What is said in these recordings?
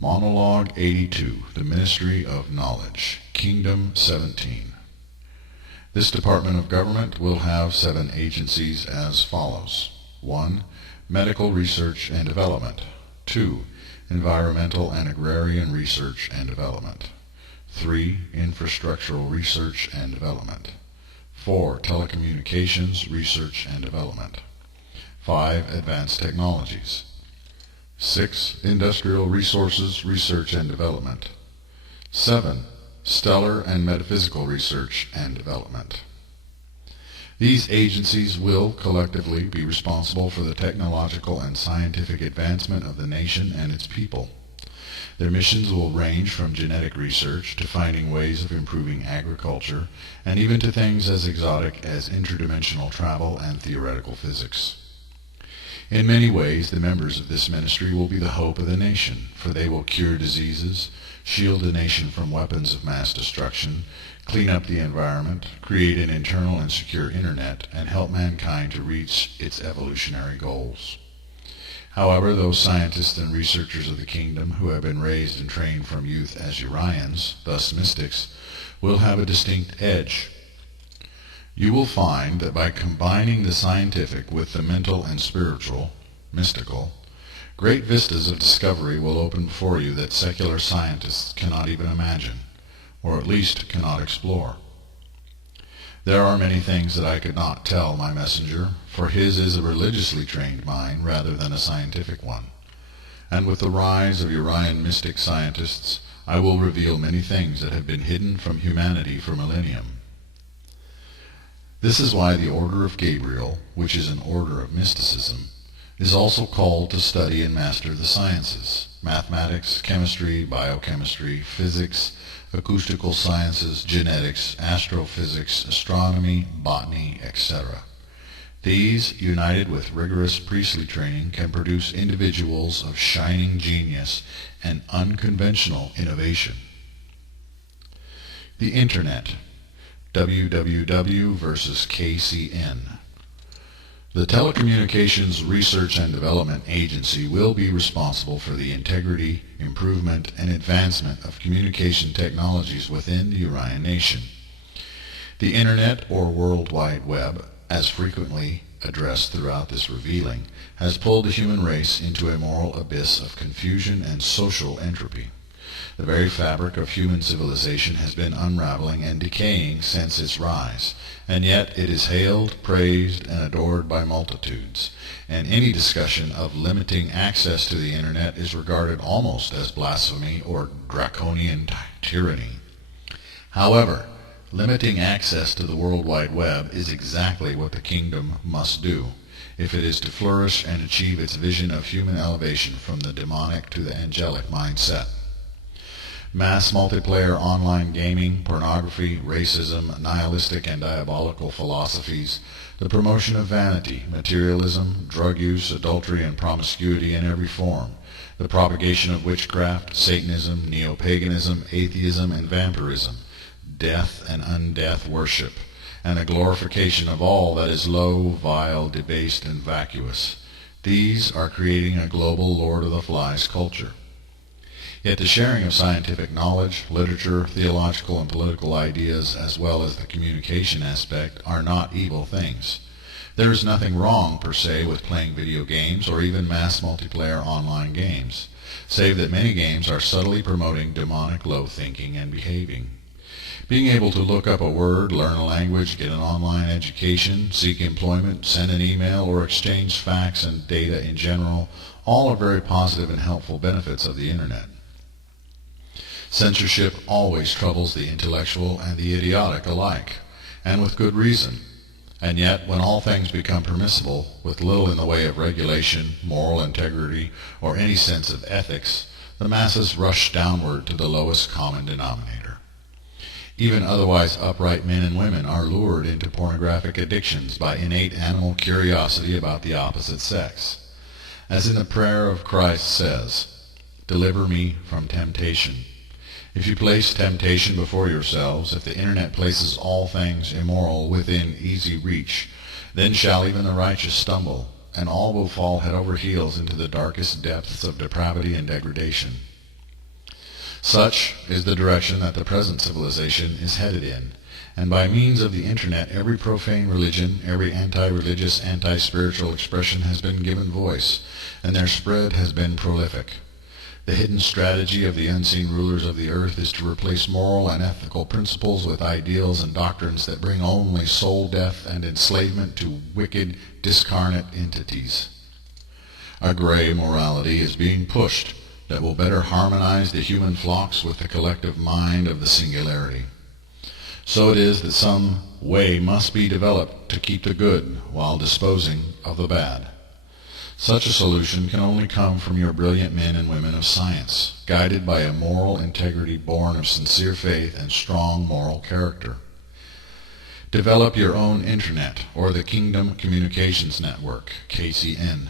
Monologue 82, The Ministry of Knowledge, Kingdom 17. This department of government will have 7 agencies as follows. 1. Medical Research and Development. 2. Environmental and Agrarian Research and Development. 3. Infrastructural Research and Development. 4. Telecommunications Research and Development. 5. Advanced Technologies. 6. Industrial Resources Research and Development. 7. Stellar and Metaphysical Research and Development. These agencies will collectively be responsible for the technological and scientific advancement of the nation and its people. Their missions will range from genetic research to finding ways of improving agriculture, and even to things as exotic as interdimensional travel and theoretical physics. In many ways, the members of this ministry will be the hope of the nation, for they will cure diseases, shield the nation from weapons of mass destruction, clean up the environment, create an internal and secure internet, and help mankind to reach its evolutionary goals. However, those scientists and researchers of the kingdom who have been raised and trained from youth as Urians, thus mystics, will have a distinct edge. You will find that by combining the scientific with the mental and spiritual, mystical, great vistas of discovery will open before you that secular scientists cannot even imagine, or at least cannot explore. There are many things that I could not tell my messenger, for his is a religiously trained mind rather than a scientific one. And with the rise of Urian mystic scientists, I will reveal many things that have been hidden from humanity for millennium. This is why the Order of Gabriel, which is an order of mysticism, is also called to study and master the sciences, mathematics, chemistry, biochemistry, physics, acoustical sciences, genetics, astrophysics, astronomy, botany, etc. These, united with rigorous priestly training, can produce individuals of shining genius and unconventional innovation. The Internet. www versus KCN. The Telecommunications Research and Development Agency will be responsible for the integrity, improvement, and advancement of communication technologies within the Urian nation. The Internet, or World Wide Web, as frequently addressed throughout this revealing, has pulled the human race into a moral abyss of confusion and social entropy. The very fabric of human civilization has been unraveling and decaying since its rise, and yet it is hailed, praised, and adored by multitudes, and any discussion of limiting access to the Internet is regarded almost as blasphemy or draconian tyranny. However, limiting access to the World Wide Web is exactly what the kingdom must do, if it is to flourish and achieve its vision of human elevation from the demonic to the angelic mindset. Mass multiplayer online gaming, pornography, racism, nihilistic and diabolical philosophies, the promotion of vanity, materialism, drug use, adultery and promiscuity in every form, the propagation of witchcraft, Satanism, neo-paganism, atheism and vampirism, death and undeath worship, and the glorification of all that is low, vile, debased and vacuous. These are creating a global Lord of the Flies culture. Yet the sharing of scientific knowledge, literature, theological and political ideas, as well as the communication aspect, are not evil things. There is nothing wrong, per se, with playing video games or even mass multiplayer online games, save that many games are subtly promoting demonic low thinking and behaving. Being able to look up a word, learn a language, get an online education, seek employment, send an email, or exchange facts and data in general, all are very positive and helpful benefits of the Internet. Censorship always troubles the intellectual and the idiotic alike, and with good reason. And yet, when all things become permissible, with little in the way of regulation, moral integrity, or any sense of ethics, the masses rush downward to the lowest common denominator. Even otherwise upright men and women are lured into pornographic addictions by innate animal curiosity about the opposite sex. As in the prayer of Christ says, "Deliver me from temptation." If you place temptation before yourselves, if the Internet places all things immoral within easy reach, then shall even the righteous stumble, and all will fall head over heels into the darkest depths of depravity and degradation. Such is the direction that the present civilization is headed in, and by means of the Internet every profane religion, every anti-religious, anti-spiritual expression has been given voice, and their spread has been prolific. The hidden strategy of the unseen rulers of the earth is to replace moral and ethical principles with ideals and doctrines that bring only soul death and enslavement to wicked, discarnate entities. A gray morality is being pushed that will better harmonize the human flocks with the collective mind of the singularity. So it is that some way must be developed to keep the good while disposing of the bad. Such a solution can only come from your brilliant men and women of science, guided by a moral integrity born of sincere faith and strong moral character. Develop your own Internet, or the Kingdom Communications Network, KCN.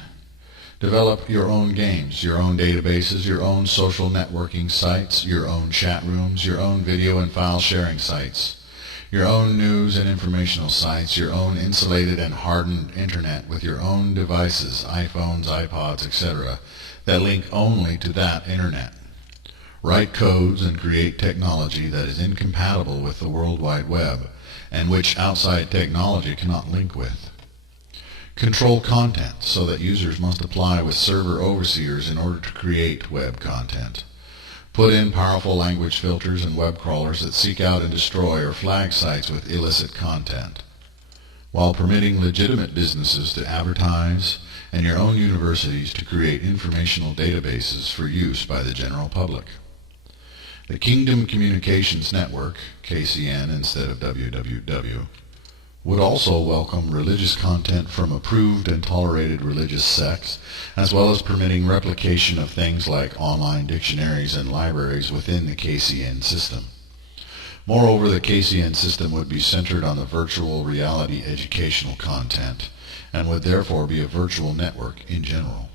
Develop your own games, your own databases, your own social networking sites, your own chat rooms, your own video and file sharing sites, your own news and informational sites, your own insulated and hardened Internet with your own devices, iPhones, iPods, etc., that link only to that Internet. Write codes and create technology that is incompatible with the World Wide Web, and which outside technology cannot link with. Control content so that users must apply with server overseers in order to create web content. Put in powerful language filters and web crawlers that seek out and destroy or flag sites with illicit content, while permitting legitimate businesses to advertise and your own universities to create informational databases for use by the general public. The Kingdom Communications Network, KCN instead of www, would also welcome religious content from approved and tolerated religious sects, as well as permitting replication of things like online dictionaries and libraries within the KCN system. Moreover, the KCN system would be centered on the virtual reality educational content, and would therefore be a virtual network in general.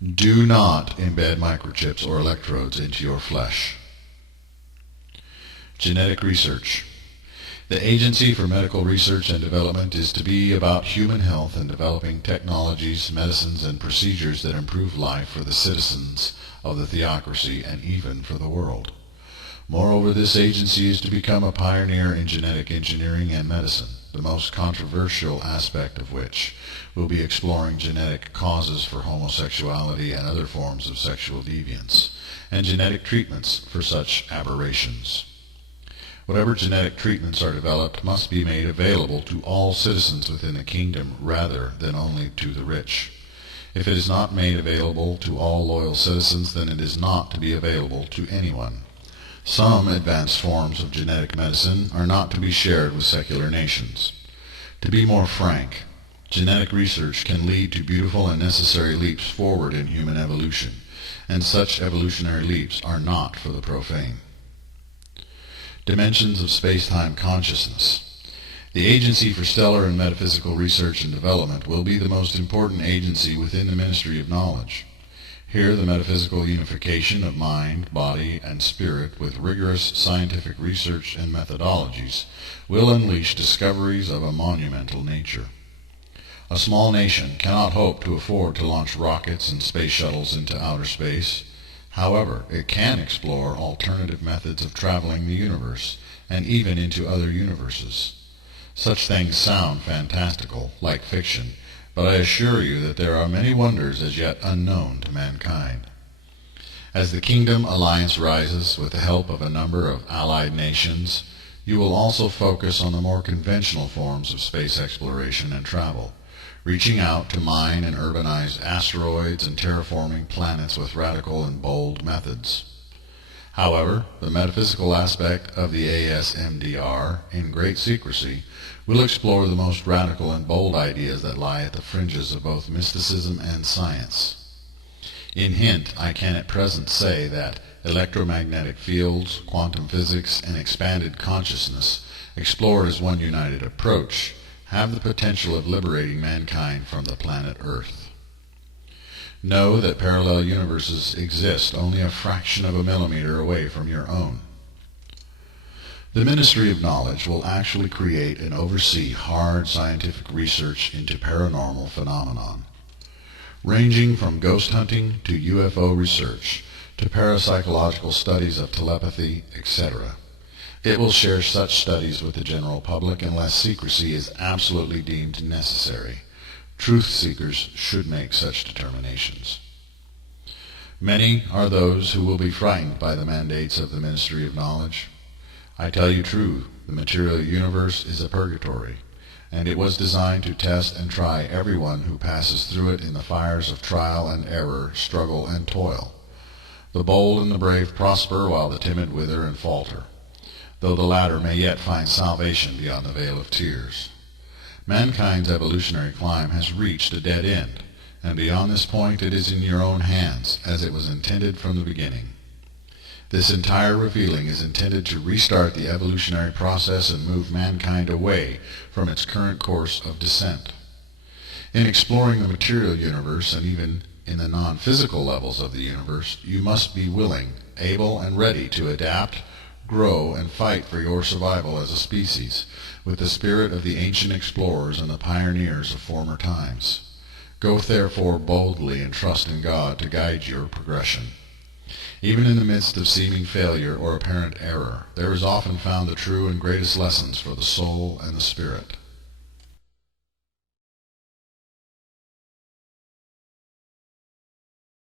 Do not embed microchips or electrodes into your flesh. Genetic research. The Agency for Medical Research and Development is to be about human health and developing technologies, medicines, and procedures that improve life for the citizens of the theocracy and even for the world. Moreover, this agency is to become a pioneer in genetic engineering and medicine, the most controversial aspect of which will be exploring genetic causes for homosexuality and other forms of sexual deviance, and genetic treatments for such aberrations. Whatever genetic treatments are developed must be made available to all citizens within the kingdom rather than only to the rich. If it is not made available to all loyal citizens, then it is not to be available to anyone. Some advanced forms of genetic medicine are not to be shared with secular nations. To be more frank, genetic research can lead to beautiful and necessary leaps forward in human evolution, and such evolutionary leaps are not for the profane. Dimensions of space-time consciousness. The Agency for Stellar and Metaphysical Research and Development will be the most important agency within the Ministry of Knowledge. Here, the metaphysical unification of mind, body, and spirit with rigorous scientific research and methodologies will unleash discoveries of a monumental nature. A small nation cannot hope to afford to launch rockets and space shuttles into outer space. However, it can explore alternative methods of traveling the universe, and even into other universes. Such things sound fantastical, like fiction, but I assure you that there are many wonders as yet unknown to mankind. As the Kingdom Alliance rises with the help of a number of allied nations, you will also focus on the more conventional forms of space exploration and travel, reaching out to mine and urbanize asteroids and terraforming planets with radical and bold methods. However, the metaphysical aspect of the ASMDR, in great secrecy, will explore the most radical and bold ideas that lie at the fringes of both mysticism and science. In hint, I can at present say that electromagnetic fields, quantum physics, and expanded consciousness, explored as one united approach, have the potential of liberating mankind from the planet Earth. Know that parallel universes exist only a fraction of a millimeter away from your own. The Ministry of Knowledge will actually create and oversee hard scientific research into paranormal phenomenon, ranging from ghost hunting to UFO research to parapsychological studies of telepathy, etc. It will share such studies with the general public unless secrecy is absolutely deemed necessary. Truth seekers should make such determinations. Many are those who will be frightened by the mandates of the Ministry of Knowledge. I tell you true, the material universe is a purgatory, and it was designed to test and try everyone who passes through it in the fires of trial and error, struggle and toil. The bold and the brave prosper, while the timid wither and falter, though the latter may yet find salvation beyond the vale of tears. Mankind's evolutionary climb has reached a dead end, and beyond this point it is in your own hands, as it was intended from the beginning. This entire revealing is intended to restart the evolutionary process and move mankind away from its current course of descent. In exploring the material universe, and even in the non-physical levels of the universe, you must be willing, able, and ready to adapt, grow, and fight for your survival as a species, with the spirit of the ancient explorers and the pioneers of former times. Go therefore boldly and trust in God to guide your progression. Even in the midst of seeming failure or apparent error, there is often found the true and greatest lessons for the soul and the spirit.